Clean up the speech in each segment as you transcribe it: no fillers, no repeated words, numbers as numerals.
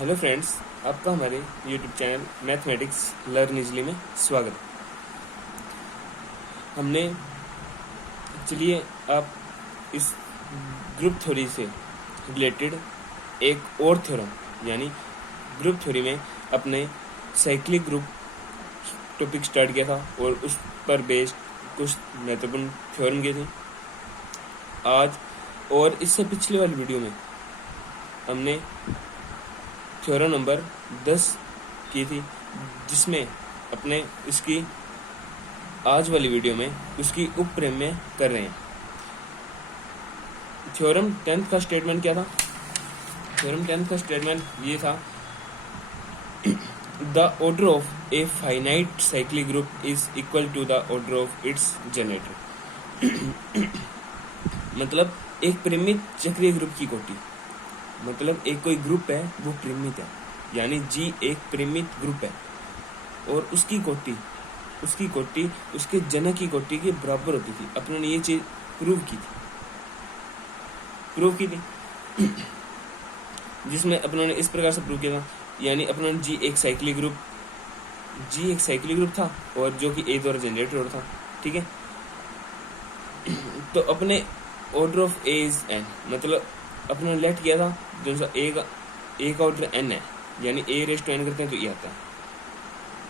Hello friends, आपका हमारे YouTube channel mathematics learn easily में स्वागत है। हमने चलिए आप इस ग्रुप थ्योरी से रिलेटेड एक और थ्योरम यानी ग्रुप थ्योरी में अपने साइक्लिक ग्रुप टॉपिक स्टार्ट किया था और उस पर बेस्ड कुछ महत्वपूर्ण थ्योरम किए थे। आज और इससे पिछले वाली वीडियो में हमने थ्योरम नंबर 10 की थी, जिसमें अपने इसकी आज वाली वीडियो में उसकी उपप्रेम में कर रहे हैं। थ्योरम 10 का स्टेटमेंट क्या था? थ्योरम 10 का स्टेटमेंट ये था, the order of a finite cyclic group is equal to the order of its generator. मतलब एक परिमित चक्रीय ग्रुप की कोटि, मतलब एक कोई ग्रुप है वो परिमित है, यानी जी एक परिमित ग्रुप है और उसकी कोटि उसके जनक की कोटि के बराबर होती थी। अपने ने ये चीज प्रूव की थी जिसमें अपनों ने इस प्रकार से प्रूव किया था, यानी अपनों ने जी एक साइक्लिक ग्रुप था और जो कि ए द्वारा जनरेट हो रहा था। ठीक है, तो अपने order of A is an, मतलब अपने लेट किया था जो सा ए का ऑर्डर एन है, यानी ए रेस टू एन करते हैं तो ये आता है,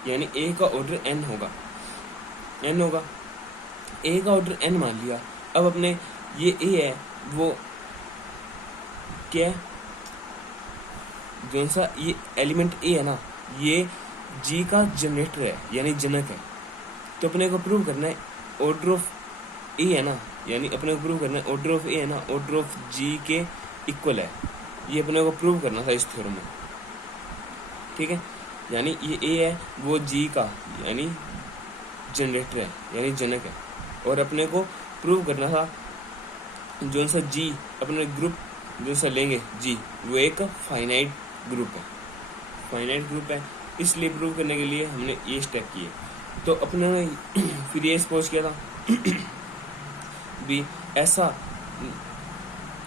यानी ए का ऑर्डर एन होगा ए का ऑर्डर एन मान लिया। अब अपने ये ए है वो क्या है, जो सा ये एलिमेंट ए है ना, ये जी का जनरेटर है यानी जनक है। तो अपने को प्रूव करना है ऑर्डर ऑफ ए है ना, यानी अपने को प्रूव करना है ऑर्डर ऑफ ए है ना, ऑर्डर ऑफ जी के इक्वल है। ये अपने को प्रूव करना था इस थ्योरम में। ठीक है, यानी ये ए है वो जी का यानी जनरेटर है यानी जनक है, और अपने को प्रूव करना था जो सा जी अपने ग्रुप जो सा लेंगे जी वो एक फाइनाइट ग्रुप है। इसलिए प्रूव करने के लिए हमने ये स्टेप किए। तो अपने ने फिर ये सपोज किया था भी ऐसा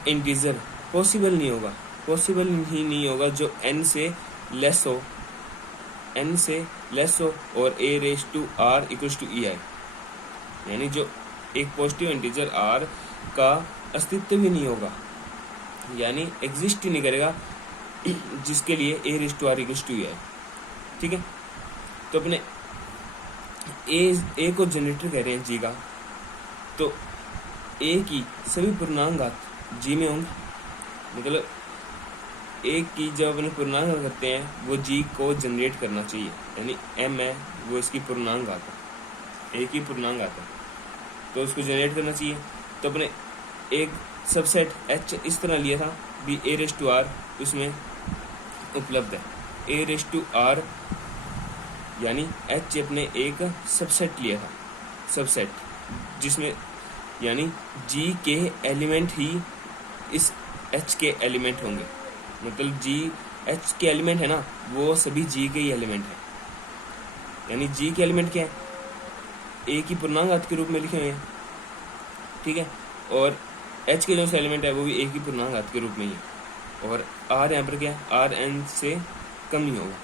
इंटीजर पॉसिबल ही नहीं होगा जो n से लेस हो और a raise to r equals to e आई, यानी जो एक पॉजिटिव इंटीजर r का अस्तित्व ही नहीं होगा, यानी एग्जिस्ट ही नहीं करेगा, जिसके लिए a raise to r equals to e आई। ठीक है, तो अपने a को जनरेटर कह रहे हैं g का, तो a की सभी पूर्णांक g में होंगे, मतलब एक की जब अपने पूर्णांक करते हैं वो जी को जनरेट करना चाहिए, यानी m है वो इसकी पूर्णांक आता है, एक ही पूर्णांक आता है तो उसको जनरेट करना चाहिए। तो अपने एक सबसेट h इस तरह लिया था भी a रेस टू r उसमें उपलब्ध है, a रेस टू r यानी h अपने एक सबसेट लिया था, सबसेट जिसमें यानी g के एलिमेंट ही इस h के एलिमेंट होंगे, मतलब जी एच के एलिमेंट है ना वो सभी जी के ही एलिमेंट है, यानी जी के एलिमेंट क्या है, ए की पूर्णांक के रूप में लिखे हुए हैं। ठीक है, और एच के जो एलिमेंट है वो भी ए की पूर्णांक के रूप में ही है, और आर यहाँ पर क्या है, आर एन से कम नहीं होगा,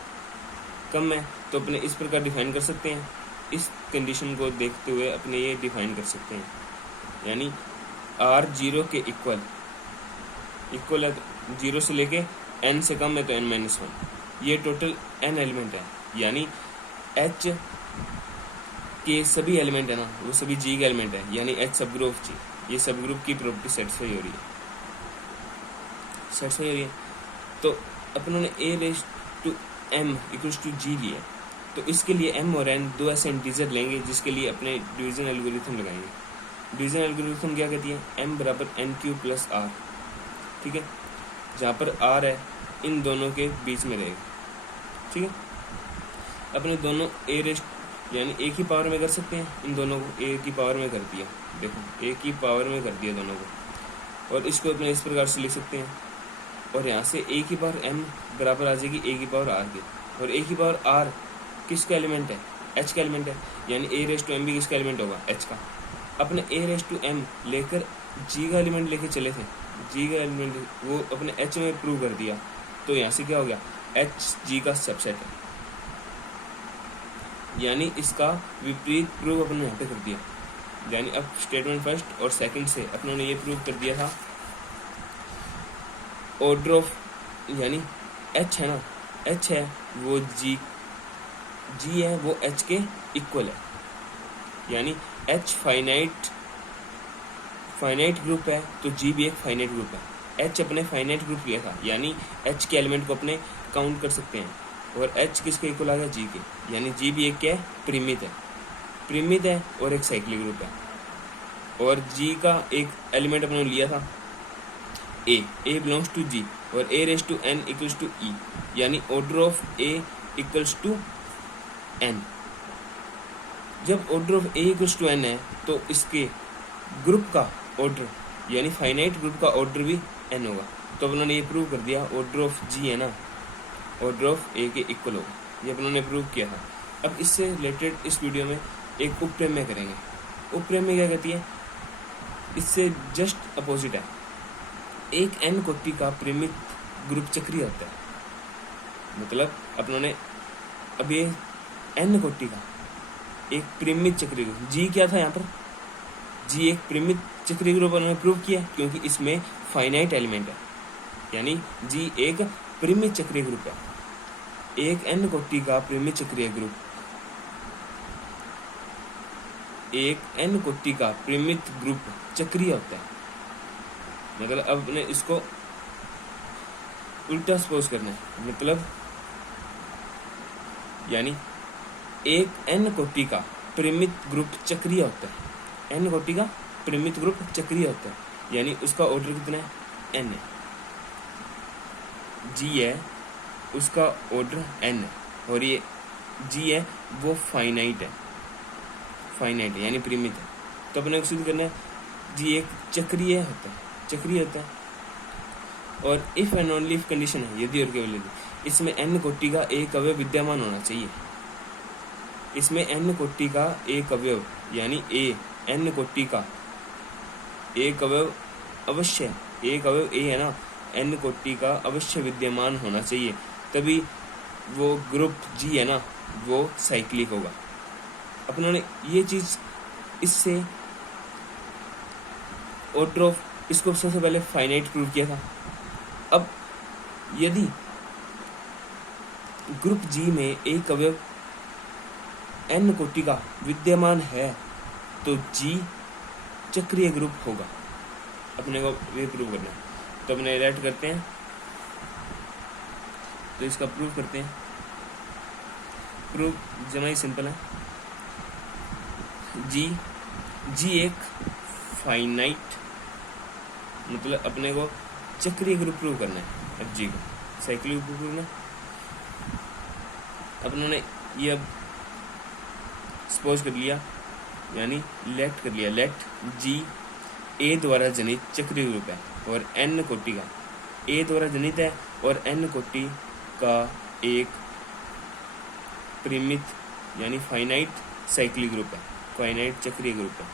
कम है तो अपने इस प्रकार डिफाइन कर सकते हैं। इस कंडीशन को देखते हुए अपने ये डिफाइन कर सकते हैं, यानी आर जीरो के इक्वल है, जीरो से लेके n से कम है तो n-1, ये टोटल n एलिमेंट है, यानी h के सभी एलिमेंट है ना वो सभी g के एलिमेंट है, यानी h सब ग्रुप g, ये सब ग्रुप की प्रॉपर्टी सेटिस्फाई हो रही है। तो अपनों ने a raise to m equals to g लिया, तो इसके लिए m और n दो ऐसे इंटीजर लेंगे जिसके लिए अपने डिवीजन एल्गोरिथम लगाएंगे। डिवीजन एल्गोरिथम क्या कहती है, m बराबर n³ प्लस r। ठीक है, जहाँ पर r है इन दोनों के बीच में रहेगा। ठीक है, अपने दोनों a रेस यानी a की पावर में कर सकते हैं, इन दोनों को a की पावर में कर दिया, देखो a की पावर में कर दिया दोनों को, और इसको अपने इस प्रकार से लिख सकते हैं, और यहाँ से a की पावर m बराबर आ जाएगी a की पावर r के, और a की पावर r किसका एलिमेंट है, h का एलिमेंट है, यानी a रेस टू m भी किसका एलिमेंट होगा, h का। अपने a रेस टू m लेकर g का एलिमेंट लेके चले थे, जी का एलिमेंट वो अपने एच में प्रूव कर दिया, तो यहाँ से क्या हो गया, एच जी का सबसेट है। यानी इसका विपरीत प्रूव अपने यहाँ पे कर दिया। यानी अब स्टेटमेंट फर्स्ट और सेकंड से अपनों ये प्रूव कर दिया था ऑर्डर ऑफ, यानी एच है ना, एच है वो जी है वो एच के इक्वल है। यानी एच फाइनाइट ग्रुप है तो जी भी एक फाइनाइट ग्रुप है। एच अपने फाइनाइट ग्रुप लिया था, यानी एच के एलिमेंट को अपने काउंट कर सकते हैं, और एच किसके इक्वल आ गया, जी के। यानी जी भी एक क्या है, प्रीमित है और एक साइक्लिक ग्रुप है। और जी का एक एलिमेंट अपने लिया था ए बिलोंग्स टू जी, और A raise to N equals to E, यानी order of A equals to N. जब order of A equals to N है तो इसके ग्रुप का ऑर्डर, यानी फाइनाइट ग्रुप का ऑर्डर भी एन होगा। तो अब उन्होंने ये प्रूव कर दिया ऑर्डर ऑफ जी है ना, ऑर्डर ऑफ ए के इक्वल होगा। ये उन्होंने प्रूव किया था। अब इससे रिलेटेड इस वीडियो में एक उपप्रमेय करेंगे। उपप्रमेय क्या कहती है, इससे जस्ट अपोजिट है। एक एन कोटि का प्रीमित ग्रुप चक्रीय होता है। मतलब अपनों अब ये एन कोटि का एक प्रीमित चक्रीय ग्रुप, जी क्या था यहाँ पर, जी एक प्रीमित चक्रीय ग्रुप उन्होंने प्रूव किया क्योंकि इसमें फाइनाइट एलिमेंट है। यानी जी एक प्रीमित चक्रीय ग्रुप है। एक एन कोटि का प्रीमित चक्रीय ग्रुप, एक एन कोटि का प्रीमित ग्रुप चक्रीय होता है। मतलब अब ने इसको उल्टा सपोज करना है। मतलब यानी एक एन कोटि का प्रीमित ग्रुप चक्रीय होता है। एन कोटि का प्रीमित ग्रुप चक्रीय होता है, यानी उसका ऑर्डर कितना है, एन है। जी है उसका ऑर्डर एन है, और ये जी है वो फाइनाइट है यानी प्रीमित है। तो अपने को सिद्ध करना है जी एक चक्रीय होता है। और if and only if condition है, यदि और केवल यदि इसमें एन कोटि का एक अवयव विद्यमान होना चाहिए। इसमें एन कोटि का एक अवयव, यानी ए एन कोटि का एक अवयव अवश्य, एक अवयव ए है ना, एन कोटि का अवश्य विद्यमान होना चाहिए, तभी वो ग्रुप जी है ना वो साइक्लिक होगा। अपनों ने ये चीज इससे ऑर्डर ऑफ, इसको सबसे पहले फाइनाइट प्रूव किया था। अब यदि ग्रुप जी में एक अवयव एन कोटि का विद्यमान है तो जी चक्रीय ग्रुप होगा। अपने को ये प्रूव करना है। तो अपने राइट करते हैं, तो इसका प्रूव करते हैं। प्रूफ जमा ही सिंपल है। जी एक फाइनाइट, मतलब अपने को चक्रीय ग्रुप प्रूव करना है। अब जी को साइक्लिक ग्रुप प्रूव करना। अपनों ने ये अब सपोज कर लिया, यानी लेट कर लिया। लेट जी ए द्वारा जनित चक्रीय ग्रुप है और एन कोटि का, ए द्वारा जनित है और एन कोटि का एक प्रीमित यानी फाइनाइट साइक्लिक ग्रुप है, फाइनाइट चक्रीय ग्रुप है।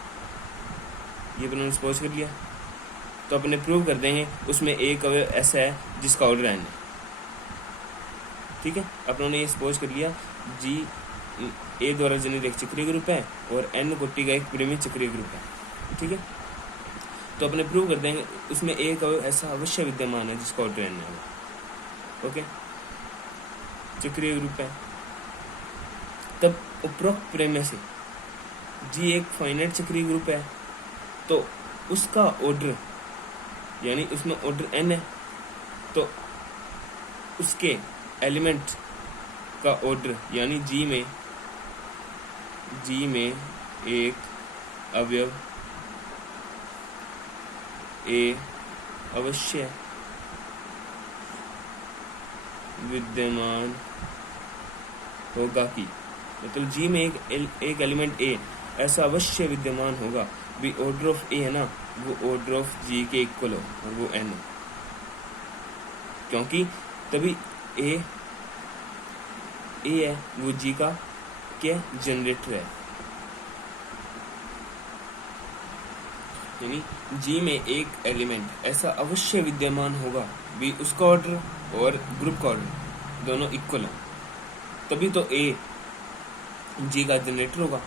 ये अपने सपोज कर लिया। तो अपने प्रूव कर देंगे उसमें एक अवयव ऐसा है जिसका ऑर्डर एन है। ठीक है, अपनों ने ये सपोज कर लिया जी ए द्वारा जनित एक चक्रीय ग्रुप है और एन कोटि का एक प्रीमित चक्रीय ग्रुप है। ठीक है, तो अपने प्रूव कर देंगे उसमें एक अवयव ऐसा अवश्य विद्यमान है जिसका ऑर्डर एन है। ओके, चक्रीय ग्रुप है। तब उपरोक्त प्रमेय से जी एक फाइनाइट चक्रीय ग्रुप है तो उसका ऑर्डर, यानी उसमें ऑर्डर एन है, तो उसके एलिमेंट का ऑर्डर, यानी जी में एक अवयव ए अवश्य विद्यमान होगा कि, मतलब जी में एक एलिमेंट ए ऐसा अवश्य विद्यमान होगा भी ऑर्डर ऑफ ए है ना वो ऑर्डर ऑफ जी के इक्वल हो और वो एन हो, क्योंकि तभी ए है वो जी का क्या जनरेटर है। यानी जी में एक एलिमेंट ऐसा अवश्य विद्यमान होगा भी उसका ऑर्डर और ग्रुप का ऑर्डर, दोनों इक्वल हैं, तभी तो ए जी का जनरेटर होगा।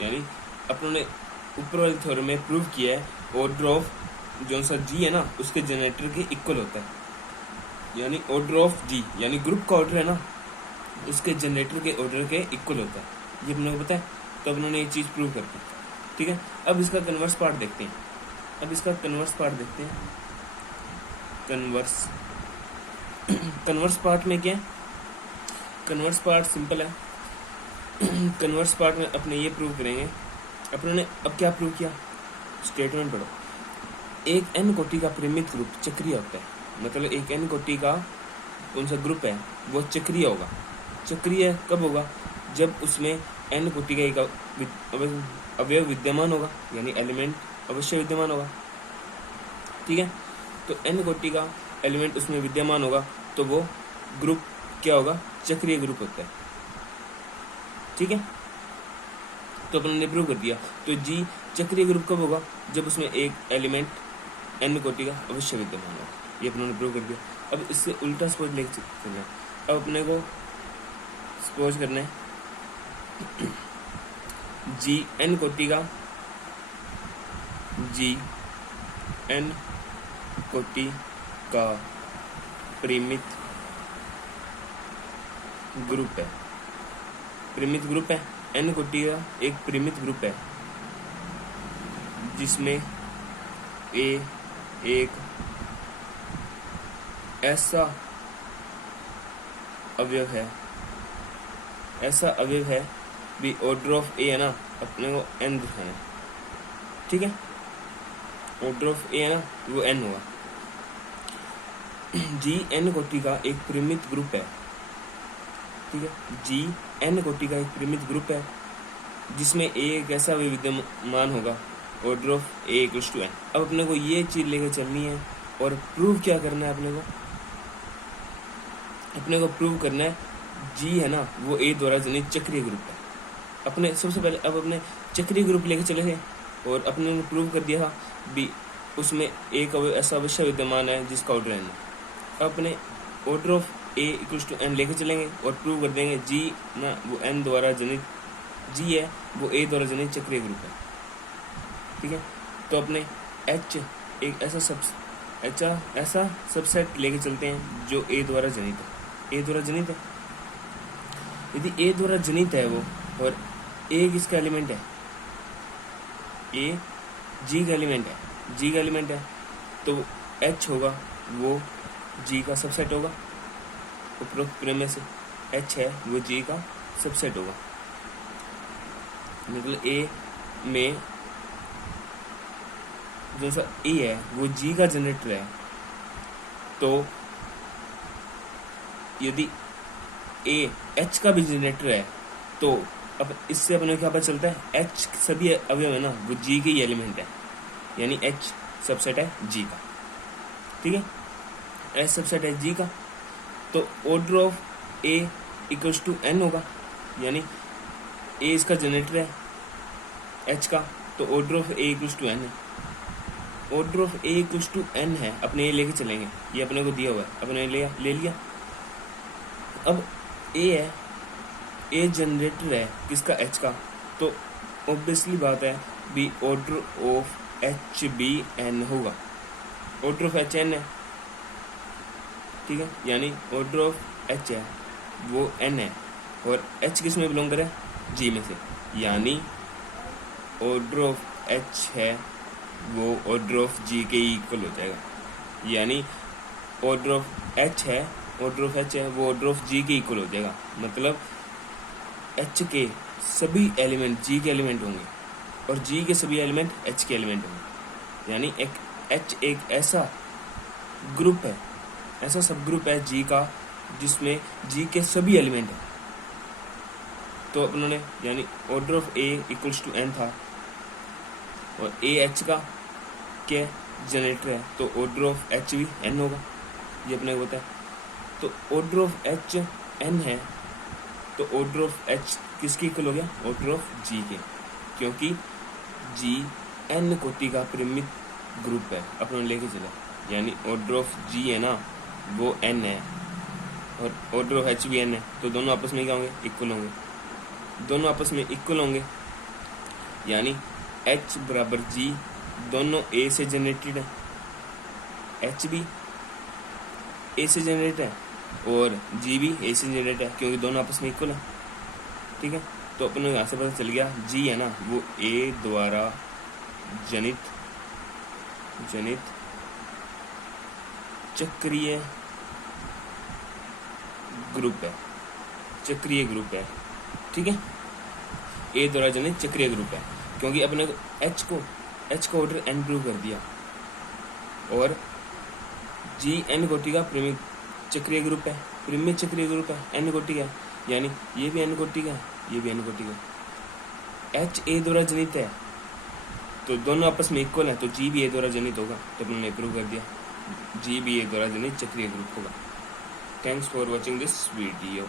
यानी अपनों ने ऊपर वाली थ्योरम में प्रूव किया है ऑर्डर ऑफ जो सा जी है ना उसके जनरेटर के इक्वल होता है, यानी ऑर्डर ऑफ जी यानी ग्रुप का ऑर्डर है ना उसके जनरेटर के ऑर्डर के इक्वल होता है, ये अपने को पता है। तो अपनों ने ये चीज़ प्रूव कर दी, ठीक है। अब इसका कन्वर्स पार्ट देखते हैं। कन्वर्स पार्ट में क्या है? कन्वर्स पार्ट सिंपल है। कन्वर्स पार्ट में अपने ये प्रूव करेंगे। अपनों ने अब क्या प्रूव किया? स्टेटमेंट पढ़ो। एक एन कोटि का परिमित ग्रुप चक्रीय होता है, मतलब एक एन कोटि का कौन सा ग्रुप है वो चक्रीय होगा। चक्रीय कब होगा? जब उसमें एन कोटि का एक अवयव विद्यमान होगा, यानी एलिमेंट अवश्य विद्यमान होगा, ठीक है। तो एन कोटि का एलिमेंट उसमें विद्यमान होगा तो वो ग्रुप क्या होगा? चक्रीय ग्रुप होता है, ठीक है। तो अपन ने प्रूव कर दिया। तो जी चक्रीय ग्रुप कब होगा? जब उसमें एक एलिमेंट एन कोटि का अवश्य विद्यमान होगा, ये अपन ने प्रूव कर दिया। अब इससे उल्टा सपोज लेके चलना है। अब अपने को सपोज करना है जी एन कोटि का परिमित ग्रुप है। एन कोटि का एक परिमित ग्रुप है जिसमें ए एक ऐसा अवयव है भी ऑर्डर ऑफ ए है ना, अपने को एन दिखाना है, ठीक है। ऑर्डर ऑफ ए है ना वो एन होगा। जी एन कोटि का एक परिमित ग्रुप है, ठीक है। जी एन कोटि का एक परिमित ग्रुप है जिसमें ए एक ऐसा अवयव विद्यमान होगा order of A equals to N. अब अपने को ये चीज लेकर चलनी है और प्रूव क्या करना है? अपने को प्रूव करना है जी है ना वो ए द्वारा जनित चक्रीय ग्रुप है। अपने सबसे पहले अब अपने चक्रीय ग्रुप लेके चले थे और अपने ने प्रूव कर दिया था भी उसमें एक ऐसा अवश्य विद्यमान है जिसका ऑर्डर एन है। अब अपने order of A equals to N लेके चलेंगे और प्रूव कर देंगे जी ना वो एन द्वारा जनित जी है वो ए द्वारा जनित चक्रीय ग्रुप है, ठीक है। तो अपने एच एक ऐसा सबसेट लेके चलते हैं जो ए द्वारा जनित है। यदि ए द्वारा जनित है वो और ए किसका एलिमेंट है? ए जी का एलिमेंट है तो एच होगा वो जी का सबसेट होगा। उपरोक्त प्रमेय से एच है वो जी का सबसेट होगा। मतलब ए में जो सा ए है वो जी का जनरेटर है, तो यदि ए एच का भी जनरेटर है तो अब इससे अपने क्या पता चलता है? एच सभी अवयव है ना वो जी के ही एलिमेंट है, यानी एच सबसेट है जी का, ठीक है। एच सबसेट है जी का तो order of A equals to N होगा, यानी ए इसका जनरेटर है एच का, तो order of A equals to N है। Order of A equals to N है, अपने ए लेके चलेंगे, ये अपने को दिया हुआ है, अपने ले लिया। अब ए है, ए जनरेटर है किसका? एच का, तो ऑब्वियसली बात है बी ऑर्डर ऑफ एच बी एन होगा। ऑर्डर ऑफ एच एन है, ठीक है, यानी ऑर्डर ऑफ एच है वो एन है और एच किस में बिलोंग करे? जी में से, यानी ऑर्डर ऑफ एच है वो ऑर्डर ऑफ जी के इक्वल हो जाएगा। यानी ऑर्डर ऑफ एच है वो ऑर्डर ऑफ जी के इक्वल हो जाएगा। मतलब एच के सभी एलिमेंट जी के एलिमेंट होंगे और जी के सभी एलिमेंट एच के एलिमेंट होंगे। यानी एच एक ऐसा ग्रुप है, ऐसा सब ग्रुप है जी का जिसमें जी के सभी एलिमेंट हैं। तो उन्होंने यानी order of A equals to N था और ए एच का क्या जनरेटर है, तो ऑर्डर ऑफ एच भी एन होगा, ये अपने को होता है। तो ऑर्डर ऑफ एच एन है तो ऑर्डर ऑफ एच किसके इक्वल हो गया? ऑर्डर ऑफ जी के, क्योंकि जी एन कोटि का परिमित ग्रुप है, अपने लेके चला, यानी ऑर्डर ऑफ जी है ना वो एन है और ऑर्डर ऑफ एच भी एन है, तो दोनों आपस में क्या होंगे, इक्वल होंगे, दोनों आपस में इक्वल होंगे, यानी एच बराबर जी दोनों ए से जनरेटेड है, एच भी ए से जनरेट है और जी भी ए से जनरेट है, क्योंकि दोनों आपस में इक्वल है। ठीक है, तो अपन यहाँ से पता चल गया जी है ना वो ए द्वारा जनित चक्रीय ग्रुप है, चक्रीय ग्रुप है। ठीक है, ए द्वारा जनित चक्रीय ग्रुप है, क्योंकि अपने एच को ऑर्डर एन प्रूव कर दिया और जी एन कोटि का प्रेमिक चक्रीय ग्रुप है, प्रेमिक चक्रीय ग्रुप है, एन कोटि का, यानी ये भी एन कोटि का, ये भी एन कोटि का। एच ए द्वारा जनित है तो दोनों आपस में इक्वल है, तो जी भी ए द्वारा जनित होगा, तो हमने प्रूव कर दिया जी भी ए द्वारा जनित चक्रीय ग्रुप होगा। Thanks for watching this video.